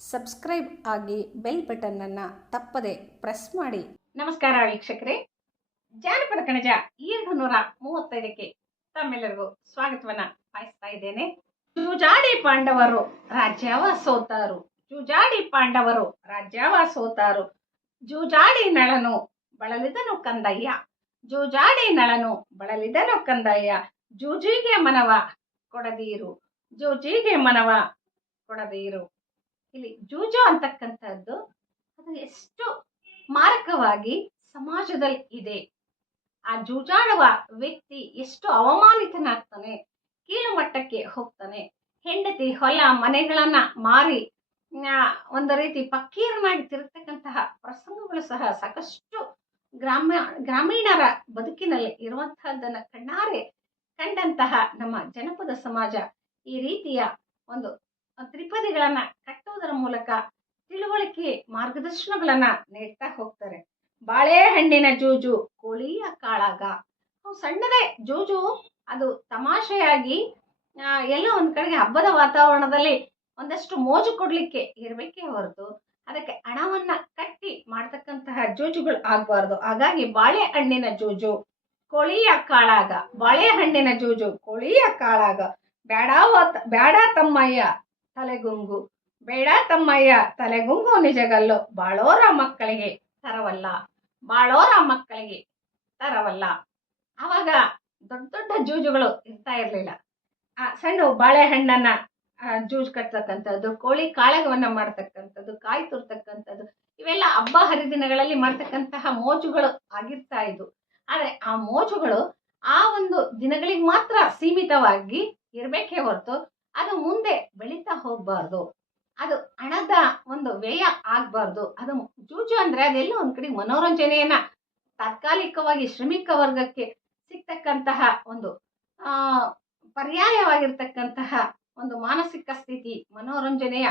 Subscribe ಆಗಿ bell ಬಟನ್ನನ್ನು ತಪ್ಪದೆ press ಮಾಡಿ. ನಮಸ್ಕಾರ ವೀಕ್ಷಕರೇ, ಜಾನಪದ ಕಣಜ 235ಕ್ಕೆ ತಮ್ಮೆಲ್ಲರಿಗೂ ಸ್ವಾಗತವನ್ನ ಬಯಸ್ತಾ ಇದ್ದೇನೆ. ಜೂಜಾಡಿ ಪಾಂಡವರು ರಾಜ್ಯವ ಸೋತಾರು, ಜೂಜಾಡಿ ಪಾಂಡವರು ರಾಜ್ಯವ ಸೋತಾರು, ಜೂಜಾಡಿ ನಳನು ಬಳಲಿದನು ಕಂದಯ್ಯ, ಜೂಜಾಡಿ ನಳನು ಬಳಲಿದನು ಕಂದಯ್ಯ, ಜೂಜಿಗೆ ಮನವ ಕೊಡದೀರು, ಜೂಜಿಗೆ ಮನವ ಕೊಡದೀರು. ಇಲ್ಲಿ ಜೂಜು ಅಂತಕ್ಕಂಥದ್ದು ಅದು ಎಷ್ಟು ಮಾರಕವಾಗಿ ಸಮಾಜದಲ್ಲಿ ಇದೆ. ಆ ಜೂಜಾಡುವ ವ್ಯಕ್ತಿ ಎಷ್ಟು ಅವಮಾನಿತನಾಗ್ತಾನೆ, ಕೀಳು ಮಟ್ಟಕ್ಕೆ ಹೋಗ್ತಾನೆ. ಹೆಂಡತಿ ಹೊಲ ಮನೆಗಳನ್ನ ಮಾರಿ ಒಂದು ರೀತಿ ಫಕೀರನಾಗಿ ತಿರುಗ್ತಕ್ಕಂತಹ ಪ್ರಸಂಗಗಳು ಸಹ ಸಾಕಷ್ಟು ಗ್ರಾಮೀಣರ ಬದುಕಿನಲ್ಲಿ ಇರುವಂತಹದ್ದನ್ನ ಕಣ್ಣಾರೆ ಕಂಡಂತಹ ನಮ್ಮ ಜನಪದ ಸಮಾಜ ಈ ರೀತಿಯ ಒಂದು ತ್ರಿಪದಿಗಳನ್ನ ಕಟ್ಟುವುದರ ಮೂಲಕ ತಿಳುವಳಿಕೆ ಮಾರ್ಗದರ್ಶನಗಳನ್ನ ನೀಡ್ತಾ ಹೋಗ್ತಾರೆ. ಬಾಳೆಹಣ್ಣಿನ ಜೂಜು ಕೋಳಿಯ ಕಾಳಾಗ. ಸಣ್ಣದೇ ಜೂಜು, ಅದು ತಮಾಷೆಯಾಗಿ ಎಲ್ಲ ಒಂದ್ ಕಡೆಗೆ ಹಬ್ಬದ ವಾತಾವರಣದಲ್ಲಿ ಒಂದಷ್ಟು ಮೋಜು ಕೊಡ್ಲಿಕ್ಕೆ ಇರ್ಬೇಕೇ ಹೊರತು ಅದಕ್ಕೆ ಹಣವನ್ನ ಕಟ್ಟಿ ಮಾಡ್ತಕ್ಕಂತಹ ಜೂಜುಗಳು ಆಗ್ಬಾರ್ದು. ಹಾಗಾಗಿ ಬಾಳೆಹಣ್ಣಿನ ಜೂಜು ಕೋಳಿಯ ಕಾಳಾಗ, ಬಾಳೆಹಣ್ಣಿನ ಜೂಜು ಕೋಳಿಯ ಕಾಳಾಗ, ಬ್ಯಾಡ ತಮ್ಮಯ್ಯ ತಲೆಗುಂಗು, ಬೇಡ ತಮ್ಮಯ್ಯ ತಲೆಗುಂಗು ನಿಜಗಲ್ಲು, ಬಾಳೋರ ಮಕ್ಕಳಿಗೆ ತರವಲ್ಲ, ಬಾಳೋರ ಮಕ್ಕಳಿಗೆ ತರವಲ್ಲ. ಅವಾಗ ದೊಡ್ಡ ದೊಡ್ಡ ಜೂಜುಗಳು ಇರ್ತಾ ಇರ್ಲಿಲ್ಲ. ಸಣ್ಣ ಬಾಳೆಹಣ್ಣನ್ನ ಜೂಜು ಕಟ್ತಕ್ಕಂಥದ್ದು, ಕೋಳಿ ಕಾಳಗವನ್ನ ಮಾಡ್ತಕ್ಕಂಥದ್ದು, ಕಾಯಿ ತುರ್ತಕ್ಕಂಥದ್ದು, ಇವೆಲ್ಲ ಹಬ್ಬ ಹರಿದಿನಗಳಲ್ಲಿ ಮಾಡ್ತಕ್ಕಂತಹ ಮೋಜುಗಳು ಆಗಿರ್ತಾ ಇದ್ವು. ಆದ್ರೆ ಆ ಮೋಜುಗಳು ಆ ಒಂದು ದಿನಗಳಿಗೆ ಮಾತ್ರ ಸೀಮಿತವಾಗಿ ಇರ್ಬೇಕೇ ಹೊರತು ಅದು ಮುಂದೆ ಬೆಳೀತಾ ಹೋಗ್ಬಾರ್ದು, ಅದು ಹಣದ ಒಂದು ವ್ಯಯ ಆಗ್ಬಾರ್ದು. ಅದು ಜೂಜು ಅಂದ್ರೆ ಅದೆಲ್ಲ ಒಂದ್ ಕಡೆ ಮನೋರಂಜನೆಯನ್ನ ತಾತ್ಕಾಲಿಕವಾಗಿ ಶ್ರಮಿಕ ವರ್ಗಕ್ಕೆ ಸಿಗ್ತಕ್ಕಂತಹ ಒಂದು ಪರ್ಯಾಯವಾಗಿರ್ತಕ್ಕಂತಹ ಒಂದು ಮಾನಸಿಕ ಸ್ಥಿತಿ, ಮನೋರಂಜನೆಯ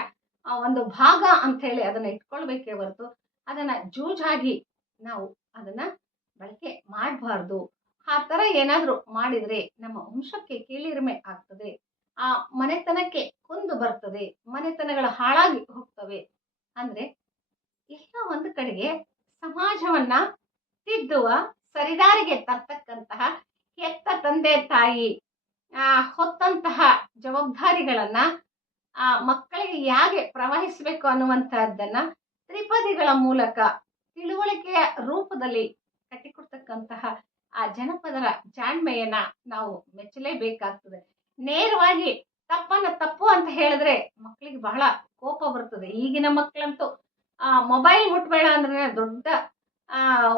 ಒಂದು ಭಾಗ ಅಂತ ಹೇಳಿ ಅದನ್ನ ಇಟ್ಕೊಳ್ಬೇಕೇ ಹೊರತು ಅದನ್ನ ಜೂಜಾಗಿ ನಾವು ಅದನ್ನ ಬಳಕೆ ಮಾಡಬಾರ್ದು. ಆ ತರ ಏನಾದ್ರೂ ಮಾಡಿದ್ರೆ ನಮ್ಮ ವಂಶಕ್ಕೆ ಕೀಳಿರಿಮೆ ಆಗ್ತದೆ, ಆ ಮನೆತನಕ್ಕೆ ಕುಂದು ಬರ್ತದೆ, ಮನೆತನಗಳು ಹಾಳಾಗಿ ಹೋಗ್ತವೆ. ಅಂದ್ರೆ ಎಲ್ಲ ಒಂದು ಕಡೆಗೆ ಸಮಾಜವನ್ನ ತಿದ್ದುವ, ಸರಿದಾರಿಗೆ ತರ್ತಕ್ಕಂತಹ ಹೆತ್ತ ತಂದೆ ತಾಯಿ ಹೊತ್ತಂತಹ ಜವಾಬ್ದಾರಿಗಳನ್ನ ಮಕ್ಕಳಿಗೆ ಹೇಗೆ ಪ್ರವಹಿಸಬೇಕು ಅನ್ನುವಂತಹದ್ದನ್ನ ತ್ರಿಪದಿಗಳ ಮೂಲಕ ತಿಳುವಳಿಕೆಯ ರೂಪದಲ್ಲಿ ಕಟ್ಟಿಕೊಡ್ತಕ್ಕಂತಹ ಆ ಜನಪದರ ಜಾಣ್ಮೆಯನ್ನ ನಾವು ಮೆಚ್ಚಲೇಬೇಕಾಗ್ತದೆ. ನೇರವಾಗಿ ತಪ್ಪು ಅಂತ ಹೇಳಿದ್ರೆ ಮಕ್ಕಳಿಗೆ ಬಹಳ ಕೋಪ ಬರ್ತದೆ. ಈಗಿನ ಮಕ್ಕಳಂತೂ ಮೊಬೈಲ್ ಮುಟ್ಬೇಡ ಅಂದ್ರೆ ದೊಡ್ಡ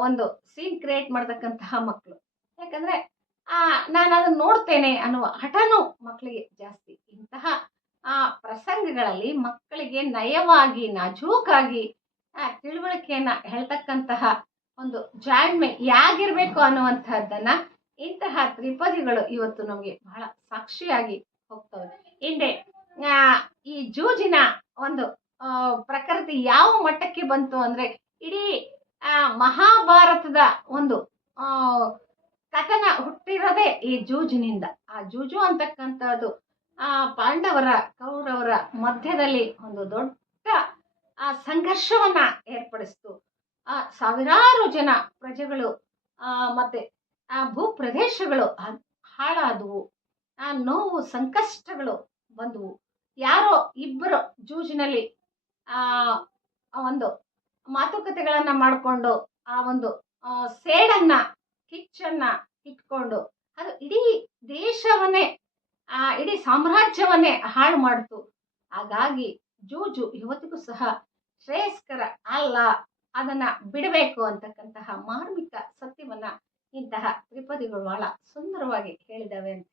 ಒಂದು ಸೀನ್ ಕ್ರಿಯೇಟ್ ಮಾಡ್ತಕ್ಕಂತಹ ಮಕ್ಕಳು. ಯಾಕಂದ್ರೆ ನಾನು ಅದನ್ನ ನೋಡ್ತೇನೆ ಅನ್ನುವ ಹಠನೂ ಮಕ್ಕಳಿಗೆ ಜಾಸ್ತಿ. ಇಂತಹ ಪ್ರಸಂಗಗಳಲ್ಲಿ ಮಕ್ಕಳಿಗೆ ನಯವಾಗಿ ನಾಜೂಕಾಗಿ ತಿಳುವಳಿಕೆಯನ್ನ ಹೇಳ್ತಕ್ಕಂತಹ ಒಂದು ಜಾಣ್ಮೆ ಯಾಗಿರ್ಬೇಕು ಅನ್ನುವಂತಹದ್ದನ್ನ ಇಂತಹ ತ್ರಿಪದಿಗಳು ಇವತ್ತು ನಮಗೆ ಬಹಳ ಸಾಕ್ಷಿಯಾಗಿ ಹೋಗ್ತವೆ. ಹಿಂದೆ ಈ ಜೂಜಿನ ಒಂದು ಪ್ರಕೃತಿ ಯಾವ ಮಟ್ಟಕ್ಕೆ ಬಂತು ಅಂದ್ರೆ ಇಡೀ ಮಹಾಭಾರತದ ಒಂದು ಕಥನ ಹುಟ್ಟಿರೋದೇ ಈ ಜೂಜಿನಿಂದ. ಆ ಜೂಜು ಅಂತಕ್ಕಂಥದ್ದು ಪಾಂಡವರ ಕೌರವರ ಮಧ್ಯದಲ್ಲಿ ಒಂದು ದೊಡ್ಡ ಸಂಘರ್ಷವನ್ನ ಏರ್ಪಡಿಸ್ತು. ಸಾವಿರಾರು ಜನ ಪ್ರಜೆಗಳು ಮತ್ತೆ ಭೂ ಪ್ರದೇಶಗಳು ಹಾಳಾದವು, ನೋವು ಸಂಕಷ್ಟಗಳು ಬಂದವು. ಯಾರೋ ಇಬ್ಬರು ಜೂಜಿನಲ್ಲಿ ಒಂದು ಮಾತುಕತೆಗಳನ್ನ ಮಾಡಿಕೊಂಡು ಆ ಒಂದು ಸೇಡನ್ನ ಕಿಚ್ಚನ್ನ ಇಟ್ಕೊಂಡು ಅದು ಇಡೀ ದೇಶವನ್ನೇ ಇಡೀ ಸಾಮ್ರಾಜ್ಯವನ್ನೇ ಹಾಳು ಮಾಡಿತು. ಹಾಗಾಗಿ ಜೂಜು ಇವತ್ತಿಗೂ ಸಹ ಶ್ರೇಯಸ್ಕರ ಅಲ್ಲ, ಅದನ್ನ ಬಿಡಬೇಕು ಅಂತಕ್ಕಂತಹ ಮಾರ್ಮಿಕ ಸತ್ಯವನ್ನ ಇಂತಹ ತ್ರಿಪದಿಗಳು ಬಹಳ ಸುಂದರವಾಗಿ ಹೇಳಿದಾವೆ ಅಂತ